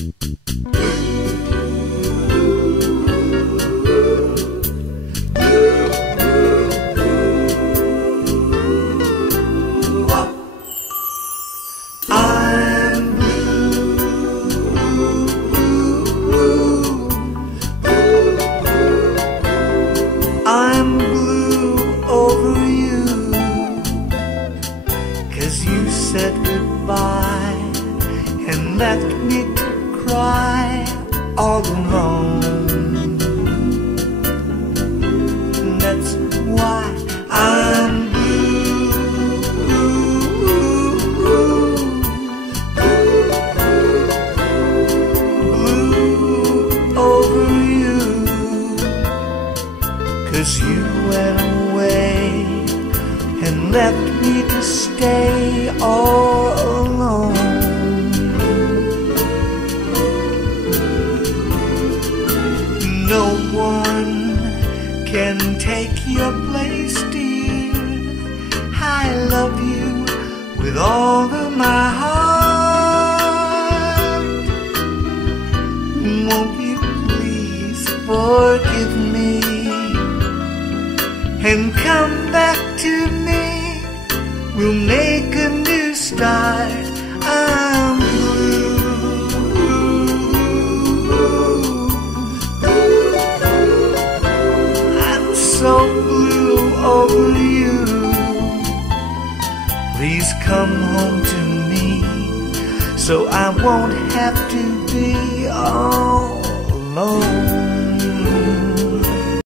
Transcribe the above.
I'm blue over you, 'cause you said goodbye and left me to cry all alone. That's why I'm blue over you, 'cause you went away and left me to stay all alone. No one can take your place, dear. I love you with all of my heart. Won't you please forgive me and come back to me? We'll make a new start. I'm blue. I'm so blue over you. Please come home to me so I won't have to be all alone.